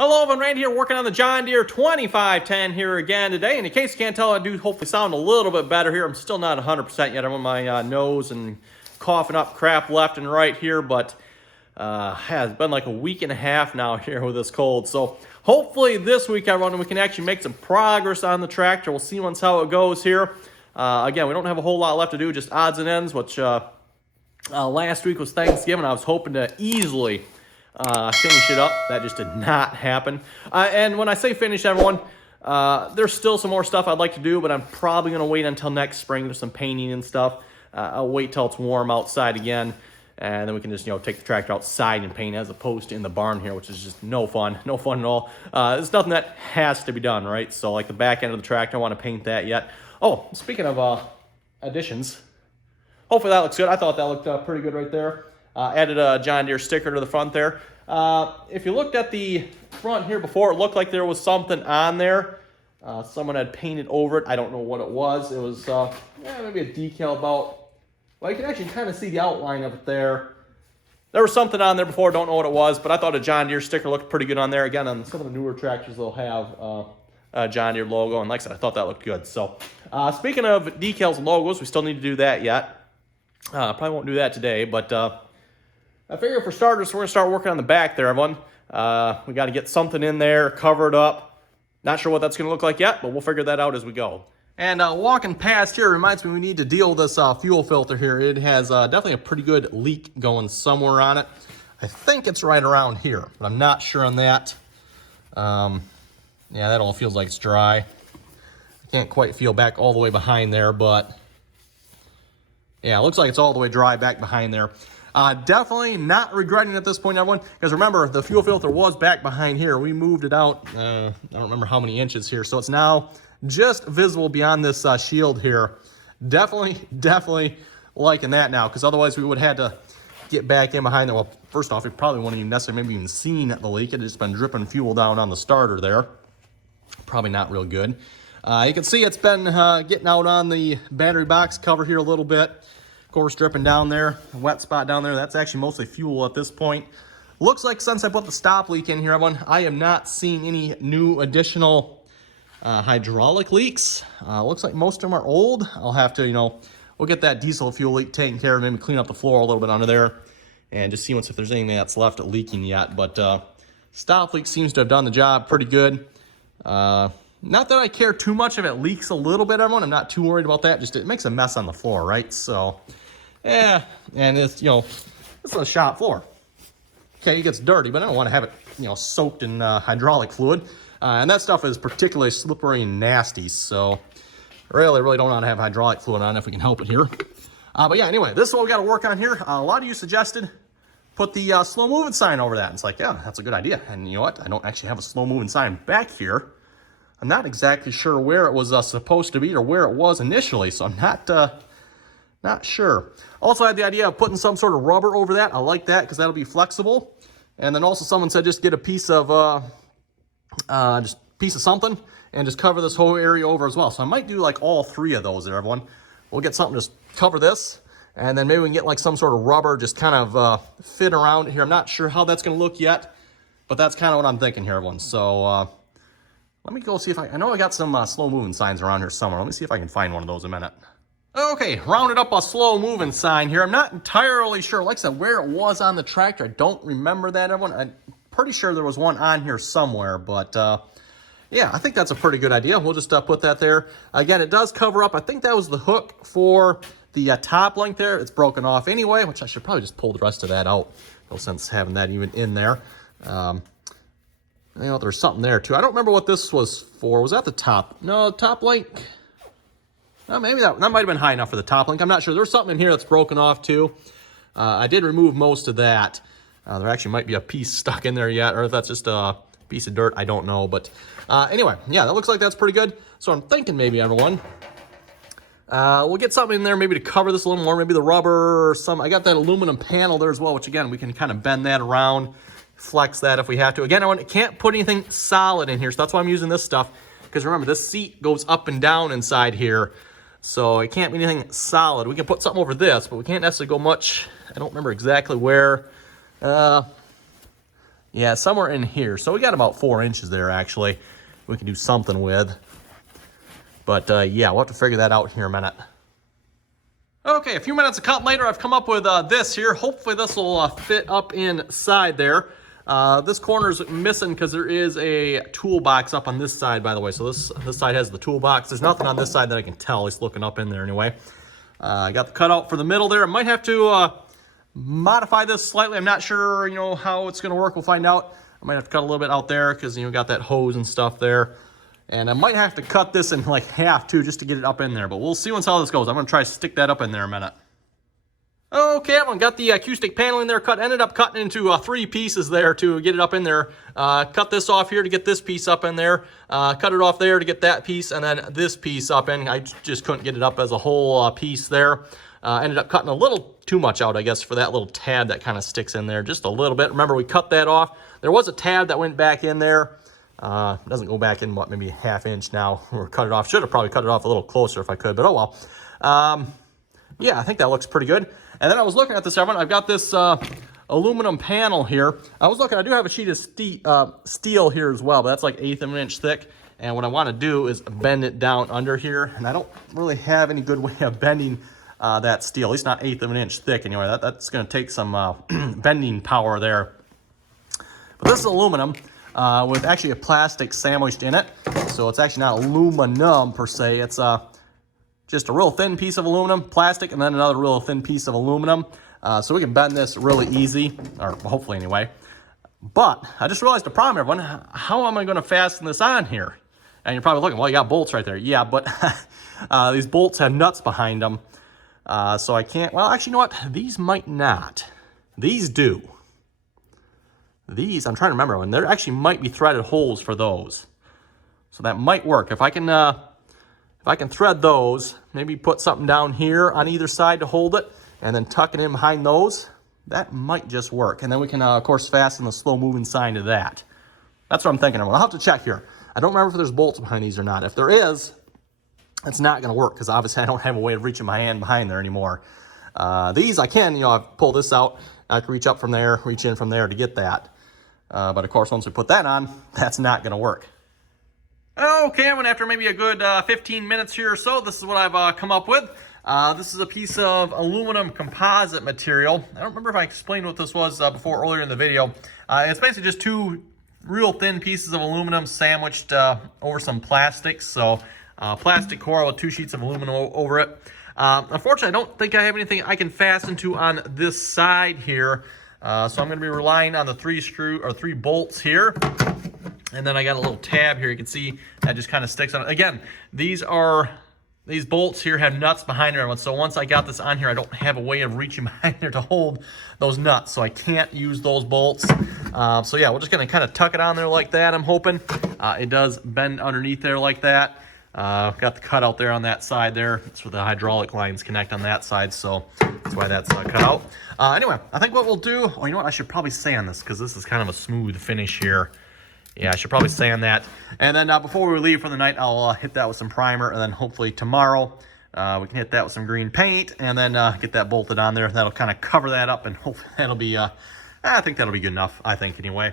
Hello, everyone. Randy here working on the John Deere 2510 here again today. And in case you can't tell, I do hopefully sound a little bit better here. I'm still not 100% yet. I'm on my nose and coughing up crap left and right here, but it's been like a week and a half now here with this cold. So hopefully this week, everyone, we can actually make some progress on the tractor. We'll see once how it goes here. Again, we don't have a whole lot left to do, just odds and ends, which last week was Thanksgiving. I was hoping to easily finish it up. That just did not happen. And when I say finish, everyone, there's still some more stuff I'd like to do, but I'm probably going to wait until next spring. There's some painting and stuff. I'll wait till it's warm outside again, and then we can just, take the tractor outside and paint as opposed to in the barn here, which is just no fun at all. It's nothing that has to be done, right? So like the back end of the tractor, I want to paint that yet. Oh, speaking of additions, hopefully that looks good. I thought that looked pretty good right there. Added a John Deere sticker to the front there. If you looked at the front here before, it looked like there was something on there. Someone had painted over it. I don't know what it was. It was maybe a decal about, well, you can actually kind of see the outline of it there. There was something on there before. Don't know what it was, but I thought a John Deere sticker looked pretty good on there. Again, on some of the newer tractors, they'll have a John Deere logo, and like I said, I thought that looked good. So speaking of decals and logos, we still need to do that yet. Probably won't do that today, but I figure for starters, we're going to start working on the back there, everyone. We got to get something in there, cover it up. Not sure what that's going to look like yet, but we'll figure that out as we go. And walking past here reminds me we need to deal with this fuel filter here. It has definitely a pretty good leak going somewhere on it. I think it's right around here, but I'm not sure on that. Yeah, that all feels like it's dry. I can't quite feel back all the way behind there, but yeah, it looks like it's all the way dry back behind there. Definitely not regretting at this point, everyone, because remember, the fuel filter was back behind here. We moved it out, I don't remember how many inches here, so it's now just visible beyond this shield here. Definitely liking that now, because otherwise we would have had to get back in behind there. Well, first off, we probably wouldn't even necessarily maybe even seen the leak. It had just been dripping fuel down on the starter there. Probably not real good. You can see it's been getting out on the battery box cover here a little bit. Of course, dripping down there, a wet spot down there. That's actually mostly fuel at this point. Looks like since I put the stop leak in here, everyone, I have not seen any new additional hydraulic leaks. Looks like most of them are old. I'll have to, we'll get that diesel fuel leak taken care of, maybe clean up the floor a little bit under there and just see if there's anything that's left leaking yet. But stop leak seems to have done the job pretty good. Not that I care too much if it leaks a little bit, everyone. I'm not too worried about that. Just it makes a mess on the floor, right? So, yeah, and it's, it's a shop floor. Okay, it gets dirty, but I don't want to have it, soaked in hydraulic fluid. And that stuff is particularly slippery and nasty, so really don't want to have hydraulic fluid on if we can help it here. But yeah, anyway, this is what we got to work on here. A lot of you suggested put the slow-moving sign over that. And it's like, yeah, that's a good idea. And you know what? I don't actually have a slow-moving sign back here. I'm not exactly sure where it was supposed to be or where it was initially, so I'm not sure. Also, I had the idea of putting some sort of rubber over that. I like that because that'll be flexible. And then also someone said just get a piece of something and just cover this whole area over as well. So I might do like all three of those there, everyone. We'll get something just cover this, and then maybe we can get like some sort of rubber just kind of fit around it here. I'm not sure how that's going to look yet, but that's kind of what I'm thinking here, everyone. So let me go see if I know I got some slow-moving signs around here somewhere. Let me see if I can find one of those in a minute. Okay, rounded up a slow-moving sign here. I'm not entirely sure, like I said, where it was on the tractor. I don't remember that, everyone. I'm pretty sure there was one on here somewhere, but yeah, I think that's a pretty good idea. We'll just put that there. Again, it does cover up. I think that was the hook for the top length there. It's broken off anyway, which I should probably just pull the rest of that out. No sense having that even in there. There's something there too. I don't remember what this was for. Was that the top? No, top link. Maybe that might have been high enough for the top link. I'm not sure. There's something in here that's broken off too. I did remove most of that. There actually might be a piece stuck in there yet, or if that's just a piece of dirt, I don't know. But anyway, yeah, that looks like that's pretty good. So I'm thinking maybe, everyone, we'll get something in there maybe to cover this a little more. Maybe the rubber or some. I got that aluminum panel there as well, which again, we can kind of bend that around, flex that if we have to. Again, I can't put anything solid in here, so that's why I'm using this stuff. Because remember, this seat goes up and down inside here, so it can't be anything solid. We can put something over this, but we can't necessarily go much. I don't remember exactly where. Yeah, somewhere in here. So we got about 4 inches there, actually. We can do something with. But, yeah, we'll have to figure that out here in a minute. Okay, a few minutes of cut later, I've come up with this here. Hopefully this will fit up inside there. This corner's missing because there is a toolbox up on this side, by the way. So this side has the toolbox. There's nothing on this side that I can tell. He's looking up in there anyway. I got the cutout for the middle there. I might have to modify this slightly. I'm not sure, how it's going to work. We'll find out. I might have to cut a little bit out there because, got that hose and stuff there. And I might have to cut this in like half too, just to get it up in there. But we'll see once how this goes. I'm going to try to stick that up in there a minute. Okay, everyone got the acoustic panel in there cut. Ended up cutting into 3 pieces there to get it up in there. Cut this off here to get this piece up in there. Cut it off there to get that piece, and then this piece up in. I just couldn't get it up as a whole piece there. Ended up cutting a little too much out, I guess, for that little tab that kind of sticks in there just a little bit. Remember, we cut that off. There was a tab that went back in there. It doesn't go back in, what, maybe a ½ inch now. Or cut it off. Should have probably cut it off a little closer if I could, but oh well. Yeah, I think that looks pretty good. And then I was looking at this, everyone. I've got this aluminum panel here. I was looking, I do have a sheet of steel here as well, but that's like 1/8 of an inch thick. And what I want to do is bend it down under here. And I don't really have any good way of bending that steel, at least not 1/8 of an inch thick anyway. That's going to take some bending power there. But this is aluminum with actually a plastic sandwiched in it. So it's actually not aluminum per se. It's just a real thin piece of aluminum, plastic, and then another real thin piece of aluminum. So we can bend this really easy, or hopefully anyway. But I just realized the problem, everyone. How am I going to fasten this on here? And you're probably looking, well, you got bolts right there. Yeah, but these bolts have nuts behind them. So I can't, well, actually, you know what? These might not. These do. These, I'm trying to remember, and there actually might be threaded holes for those. So that might work. If I can thread those, maybe put something down here on either side to hold it, and then tuck it in behind those, that might just work. And then we can, of course, fasten the slow-moving sign to that. That's what I'm thinking. I'll have to check here. I don't remember if there's bolts behind these or not. If there is, it's not going to work because obviously I don't have a way of reaching my hand behind there anymore. These I can, I pull this out. I can reach up from there, reach in from there to get that. But, of course, once we put that on, that's not going to work. Okay, after maybe a good 15 minutes here or so, this is what I've come up with. This is a piece of aluminum composite material. I don't remember if I explained what this was before earlier in the video. It's basically just 2 real thin pieces of aluminum sandwiched over some plastics. So plastic core with 2 sheets of aluminum over it. Unfortunately, I don't think I have anything I can fasten to on this side here. So I'm going to be relying on the 3 bolts here. And then I got a little tab here. You can see that just kind of sticks on it. Again, these bolts here have nuts behind there. So once I got this on here, I don't have a way of reaching behind there to hold those nuts. So I can't use those bolts. So yeah, we're just going to kind of tuck it on there like that, I'm hoping. It does bend underneath there like that. Got the cutout there on that side there. That's where the hydraulic lines connect on that side. So that's why that's cut out. Anyway, I think what we'll do, you know what? I should probably sand this because this is kind of a smooth finish here. Yeah, I should probably sand that. And then before we leave for the night, I'll hit that with some primer. And then hopefully tomorrow we can hit that with some green paint. And then get that bolted on there. That'll kind of cover that up. And hopefully that'll be, I think that'll be good enough, I think anyway.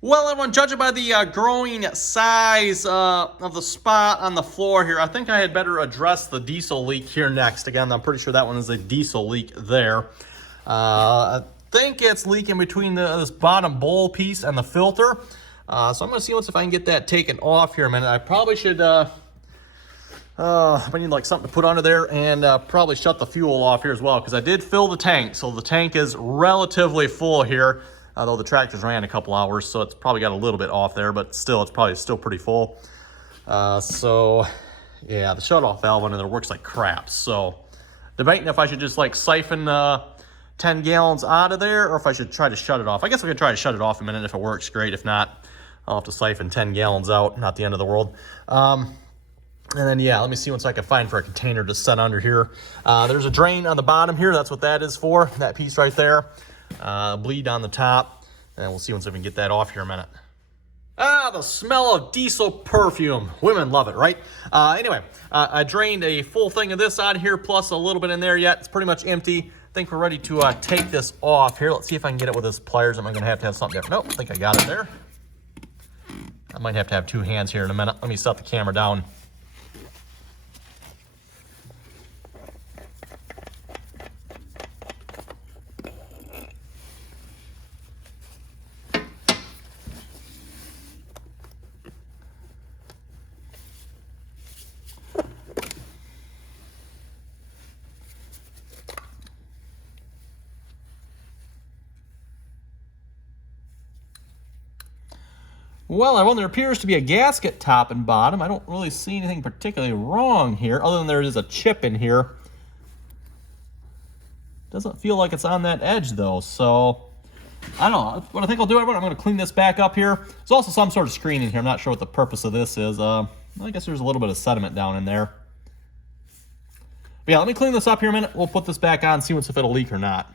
Well, everyone, judging by the growing size of the spot on the floor here, I think I had better address the diesel leak here next. Again, I'm pretty sure that one is a diesel leak there. I think it's leaking between this bottom bowl piece and the filter. So I'm going to see if I can get that taken off here a minute. I probably should, I need like something to put under there and probably shut the fuel off here as well because I did fill the tank. So the tank is relatively full here, although the tractor's ran a couple hours, so it's probably got a little bit off there, but still, it's probably still pretty full. So yeah, the shutoff valve under there works like crap. So debating if I should just like siphon 10 gallons out of there, or if I should try to shut it off. I guess I could try to shut it off a minute. If it works, great. If not, I'll have to siphon 10 gallons out. Not the end of the world. And then, yeah, let me see what I can find for a container to set under here. There's a drain on the bottom here. That's what that is for, that piece right there. Bleed on the top. And we'll see once I can get that off here in a minute. The smell of diesel perfume. Women love it, right? Anyway, I drained a full thing of this out of here, plus a little bit in there yet. It's pretty much empty. think we're ready to take this off here. Let's see if I can get it with this pliers. Am I going to have something different? Nope, I think I got it there. I might have to have two hands here in a minute. Let me set the camera down. Well, there appears to be a gasket top and bottom. I don't really see anything particularly wrong here, other than there is a chip in here. Doesn't feel like it's on that edge, though, so I don't know. What I think I'll do, I'm going to clean this back up here. There's also some sort of screen in here. I'm not sure what the purpose of this is. I guess there's a little bit of sediment down in there. But yeah, let me clean this up here a minute. We'll put this back on and see if it'll leak or not.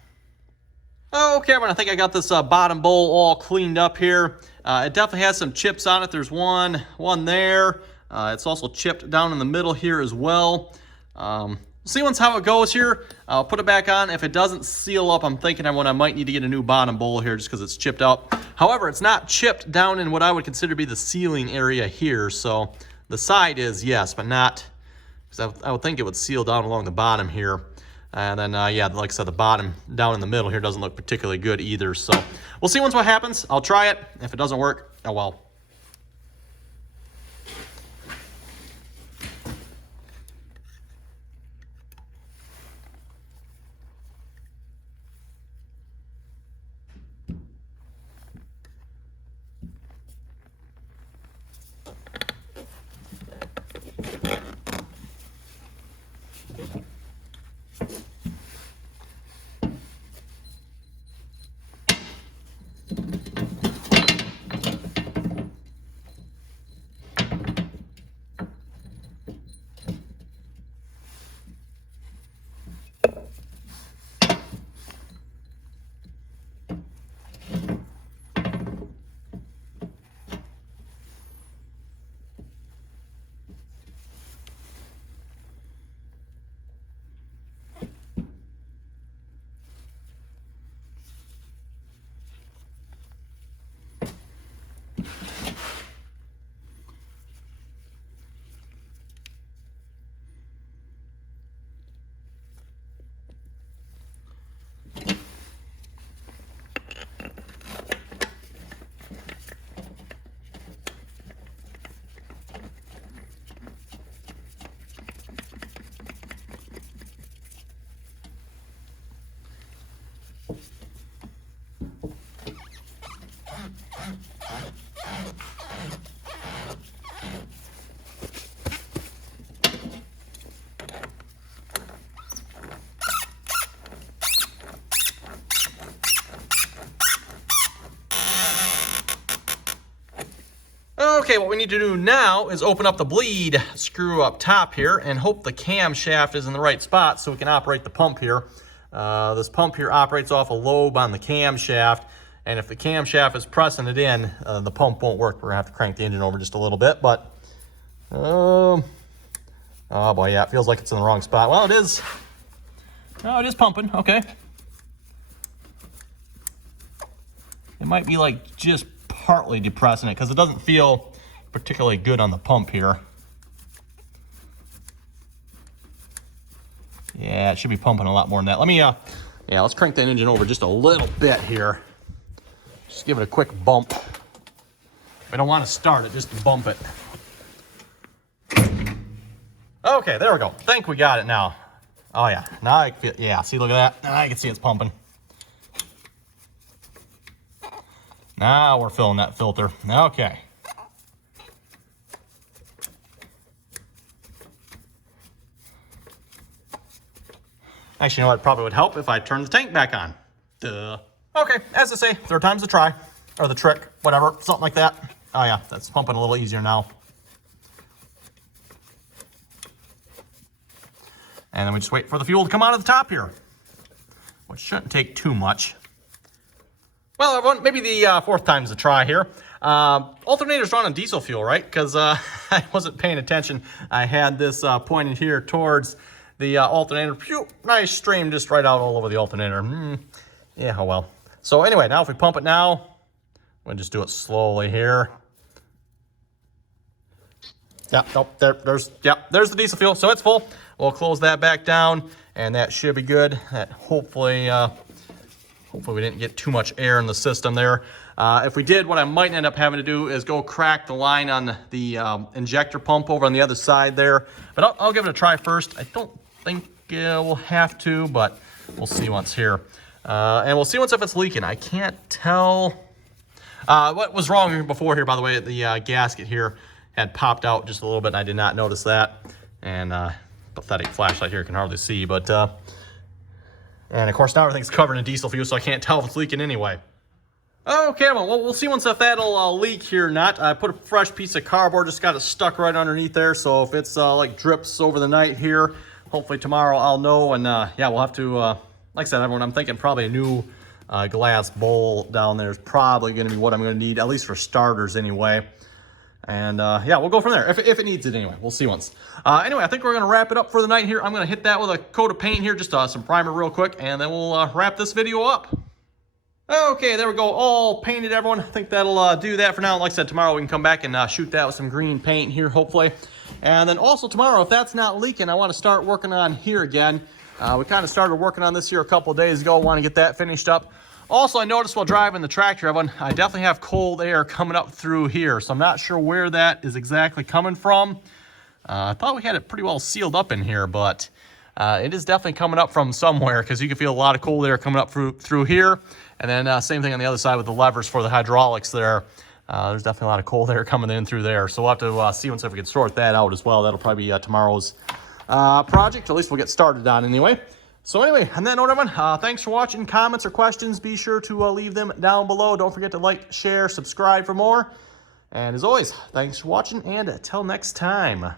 Okay, everyone, I think I got this bottom bowl all cleaned up here. It definitely has some chips on it. There's one there. It's also chipped down in the middle here as well. See how it goes here. I'll put it back on. If it doesn't seal up, I'm thinking I might need to get a new bottom bowl here just because it's chipped up. However, it's not chipped down in what I would consider to be the sealing area here. So the side is, yes, but not, because I would think it would seal down along the bottom here. And then, yeah, like I said, the bottom down in the middle here doesn't look particularly good either. So we'll see what happens. I'll try it. If it doesn't work, oh well. Okay, what we need to do now is open up the bleed screw up top here and hope the camshaft is in the right spot so we can operate the pump here. This pump here operates off a lobe on the camshaft, and if the camshaft is pressing it in, the pump won't work. We're gonna have to crank the engine over just a little bit, but oh boy, yeah, it feels like it's in the wrong spot. Well, it is. Oh, it is pumping. Okay. It might be like just partly depressing it because it doesn't feel particularly good on the pump here. Yeah, it should be pumping a lot more than that. Let me, yeah, let's crank that engine over just a little bit here. Just give it a quick bump. We don't want to start it, just to bump it. Okay, there we go. Think we got it now. Oh yeah, now I feel, yeah, see, look at that. Now I can see it's pumping. Now we're filling that filter. Okay. Actually, you know what probably would help if I turn the tank back on. Duh. Okay, as I say, third time's the try. Or the trick, whatever, something like that. Oh yeah, that's pumping a little easier now. And then we just wait for the fuel to come out of the top here, which shouldn't take too much. Well, everyone, maybe the fourth time's the try here. Alternator's run on diesel fuel, right? Because I wasn't paying attention. I had this pointed here towards the alternator. Phew, nice stream just right out all over the alternator. Yeah, oh well. So anyway, now if we pump it now, I'm going to just do it slowly here. Yeah, nope, there's the diesel fuel, so it's full. We'll close that back down, and that should be good. That hopefully we didn't get too much air in the system there. If we did, what I might end up having to do is go crack the line on the injector pump over on the other side there. But I'll give it a try first. I don't think we'll have to, but we'll see once here. And we'll see once if it's leaking. I can't tell. What was wrong before here, by the way, the gasket here had popped out just a little bit, and I did not notice that. And pathetic flashlight here can hardly see, but and of course now everything's covered in diesel fuel, so I can't tell if it's leaking anyway. Okay, well, we'll see once if that'll leak here or not. I put a fresh piece of cardboard, just got it stuck right underneath there, so if it's like drips over the night here, hopefully tomorrow I'll know, and yeah, we'll have to, like I said, everyone, I'm thinking probably a new glass bowl down there is probably going to be what I'm going to need, at least for starters anyway. And yeah, we'll go from there, if it needs it anyway. We'll see once. Anyway, I think we're going to wrap it up for the night here. I'm going to hit that with a coat of paint here, just some primer real quick, and then we'll wrap this video up. Okay, there we go, all painted, everyone. I think that'll do that for now. Like I said, tomorrow we can come back and shoot that with some green paint here, hopefully. And then also tomorrow, if that's not leaking, I want to start working on here again. We kind of started working on this here a couple of days ago. Want to get that finished up. Also, I noticed while driving the tractor, everyone, I definitely have cold air coming up through here, so I'm not sure where that is exactly coming from. I thought we had it pretty well sealed up in here, but it is definitely coming up from somewhere, because you can feel a lot of cold air coming up through here. And then same thing on the other side with the levers for the hydraulics there. There's definitely a lot of cold air coming in through there. So we'll have to see once if we can sort that out as well. That'll probably be tomorrow's project. At least we'll get started on anyway. So anyway, on that note, everyone, thanks for watching. Comments or questions, be sure to leave them down below. Don't forget to like, share, subscribe for more. And as always, thanks for watching, and until next time.